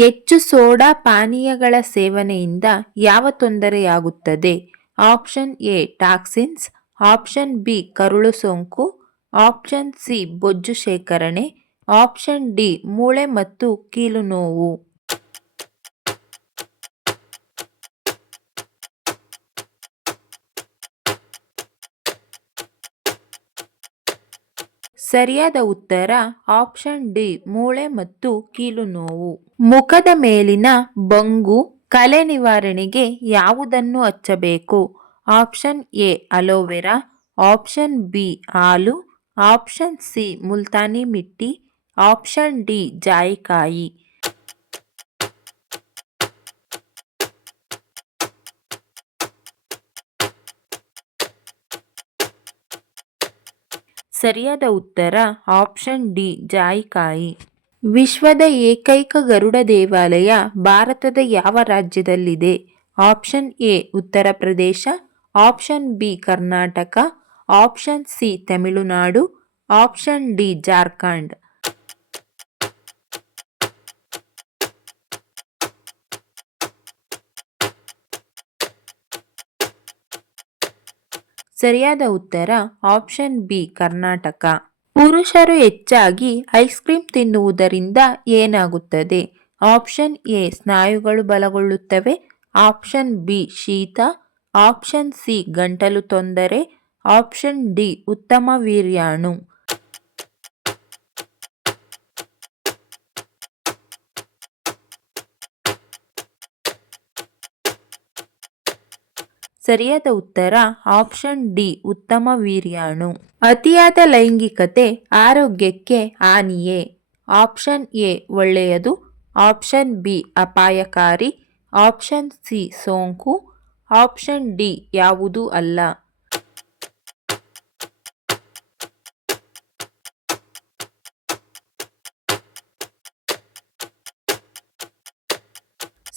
ಹೆಚ್ಚು ಸೋಡಾ ಪಾನೀಯಗಳ ಸೇವನೆಯಿಂದ ಯಾವ ತೊಂದರೆಯಾಗುತ್ತದೆ? Option A toxins, option B ಕರುಳು ಸೋಂಕು, ಆಪ್ಷನ್ ಸಿ ಬೊಜ್ಜು ಶೇಖರಣೆ, ಆಪ್ಷನ್ ಡಿ ಮೂಳೆ ಮತ್ತು ಕೀಲು ನೋವು. ಸರಿಯಾದ ಉತ್ತರ ಆಪ್ಷನ್ ಡಿ ಮೂಳೆ ಮತ್ತು ಕೀಲು ನೋವು. ಮುಖದ ಮೇಲಿನ ಬಂಗು ಕಲೆ ನಿವಾರಣೆಗೆ ಯಾವುದನ್ನು ಹಚ್ಚಬೇಕು? Option A aloe vera, option B ಹಾಲು, option C multani mitti, option D ಜಾಯಿಕಾಯಿ. ಸರಿಯಾದ ಉತ್ತರ ಆಪ್ಷನ್ ಡಿ ಜಾಯಿಕಾಯಿ. ವಿಶ್ವದ ಏಕೈಕ ಗರುಡ ದೇವಾಲಯ ಭಾರತದ ಯಾವ ರಾಜ್ಯದಲ್ಲಿದೆ? Option A Uttar Pradesh, option B Karnataka, option C Tamil Nadu, option D Jharkhand. ಸರಿಯಾದ ಉತ್ತರ ಆಪ್ಷನ್ ಬಿ ಕರ್ನಾಟಕ. ಪುರುಷರು ಹೆಚ್ಚಾಗಿ ಐಸ್ ಕ್ರೀಮ್ ತಿನ್ನುವುದರಿಂದ ಏನಾಗುತ್ತದೆ? ಆಪ್ಷನ್ ಎ ಸ್ನಾಯುಗಳು ಬಲಗೊಳ್ಳುತ್ತವೆ, ಆಪ್ಷನ್ ಬಿ ಶೀತ, ಆಪ್ಷನ್ ಸಿ ಗಂಟಲು ತೊಂದರೆ, ಆಪ್ಷನ್ ಡಿ ಉತ್ತಮ ವೀರ್ಯಾಣು. ಸರಿಯಾದ ಉತ್ತರ ಆಪ್ಷನ್ ಡಿ ಉತ್ತಮ ವೀರ್ಯಾಣು. ಅತಿಯಾದ ಲೈಂಗಿಕತೆ ಆರೋಗ್ಯಕ್ಕೆ ಹಾನಿಯೇ? ಆಪ್ಷನ್ ಎ ಒಳ್ಳೆಯದು, ಆಪ್ಷನ್ ಬಿ ಅಪಾಯಕಾರಿ, ಆಪ್ಷನ್ ಸಿ ಸೋಂಕು, ಆಪ್ಷನ್ ಡಿ ಯಾವುದೂ ಅಲ್ಲ.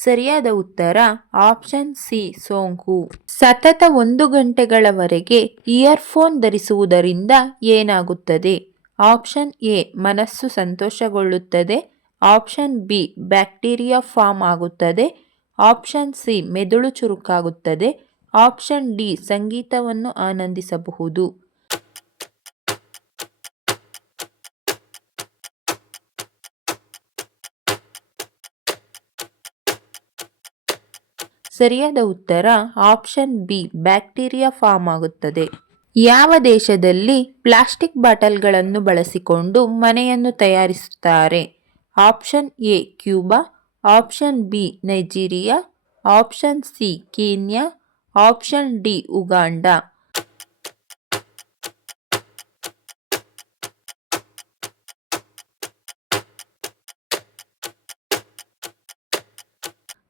ಸರಿಯಾದ ಉತ್ತರ ಆಪ್ಷನ್ ಸಿ ಸೋಂಕು. ಸತತ 1 ಗಂಟೆಗಳವರೆಗೆ ಇಯರ್ಫೋನ್ ಧರಿಸುವುದರಿಂದ ಏನಾಗುತ್ತದೆ? ಆಪ್ಷನ್ ಎ ಮನಸ್ಸು ಸಂತೋಷಗೊಳ್ಳುತ್ತದೆ, ಆಪ್ಷನ್ ಬಿ ಬ್ಯಾಕ್ಟೀರಿಯಾ ಫಾರ್ಮ್ ಆಗುತ್ತದೆ, ಆಪ್ಷನ್ ಸಿ ಮೆದುಳು ಚುರುಕಾಗುತ್ತದೆ, ಆಪ್ಷನ್ ಡಿ ಸಂಗೀತವನ್ನು ಆನಂದಿಸಬಹುದು. ಸರಿಯಾದ ಉತ್ತರ ಆಪ್ಷನ್ ಬಿ ಬ್ಯಾಕ್ಟೀರಿಯಾ ಫಾರ್ಮ್ ಆಗುತ್ತದೆ. ಯಾವ ದೇಶದಲ್ಲಿ ಪ್ಲಾಸ್ಟಿಕ್ ಬಾಟಲ್ಗಳನ್ನು ಬಳಸಿಕೊಂಡು ಮನೆಯನ್ನು ತಯಾರಿಸುತ್ತಾರೆ? Option A Cuba, option B Nigeria, option C Kenya, option D Uganda.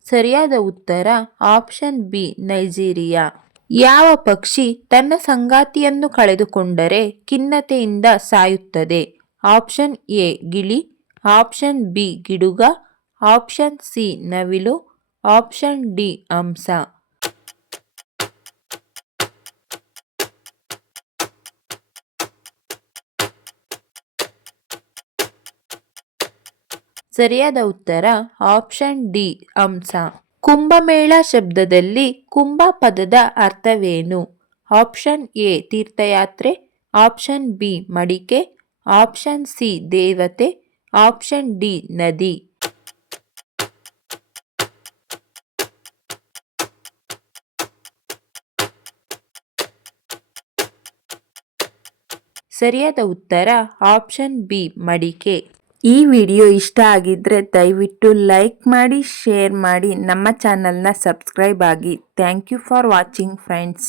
ಸರಿಯಾದ ಉತ್ತರ ಆಪ್ಷನ್ ಬಿ ನೈಜೀರಿಯಾ. ಯಾವ ಪಕ್ಷಿ ತನ್ನ ಸಂಗಾತಿಯನ್ನು ಕಳೆದುಕೊಂಡರೆ ಖಿನ್ನತೆಯಿಂದ ಸಾಯುತ್ತದೆ? ಆಪ್ಷನ್ ಎ ಗಿಳಿ, ಆಪ್ಷನ್ ಬಿ ಗಿಡುಗ, ಆಪ್ಷನ್ ಸಿ ನವಿಲು, ಆಪ್ಷನ್ ಡಿ ಹಂಸ. ಸರಿಯಾದ ಉತ್ತರ ಆಪ್ಷನ್ ಡಿ ಹಂಸ. ಕುಂಭಮೇಳ ಶಬ್ದದಲ್ಲಿ ಕುಂಭ ಪದದ ಅರ್ಥವೇನು? ಆಪ್ಷನ್ ಎ ತೀರ್ಥಯಾತ್ರೆ, ಆಪ್ಷನ್ ಬಿ ಮಡಿಕೆ, ಆಪ್ಷನ್ ಸಿ ದೇವತೆ, ಆಪ್ಷನ್ ಡಿ ನದಿ. ಸರಿಯಾದ ಉತ್ತರ ಆಪ್ಷನ್ ಬಿ ಮಡಿಕೆ. ಈ ವಿಡಿಯೋ ಇಷ್ಟ ಆಗಿದ್ರೆ ದಯವಿಟ್ಟು ಲೈಕ್ ಮಾಡಿ, ಶೇರ್ ಮಾಡಿ, ನಮ್ಮ ಚಾನಲ್ನ ಸಬ್ಸ್ಕ್ರೈಬ್ ಆಗಿ. Thank you for watching friends.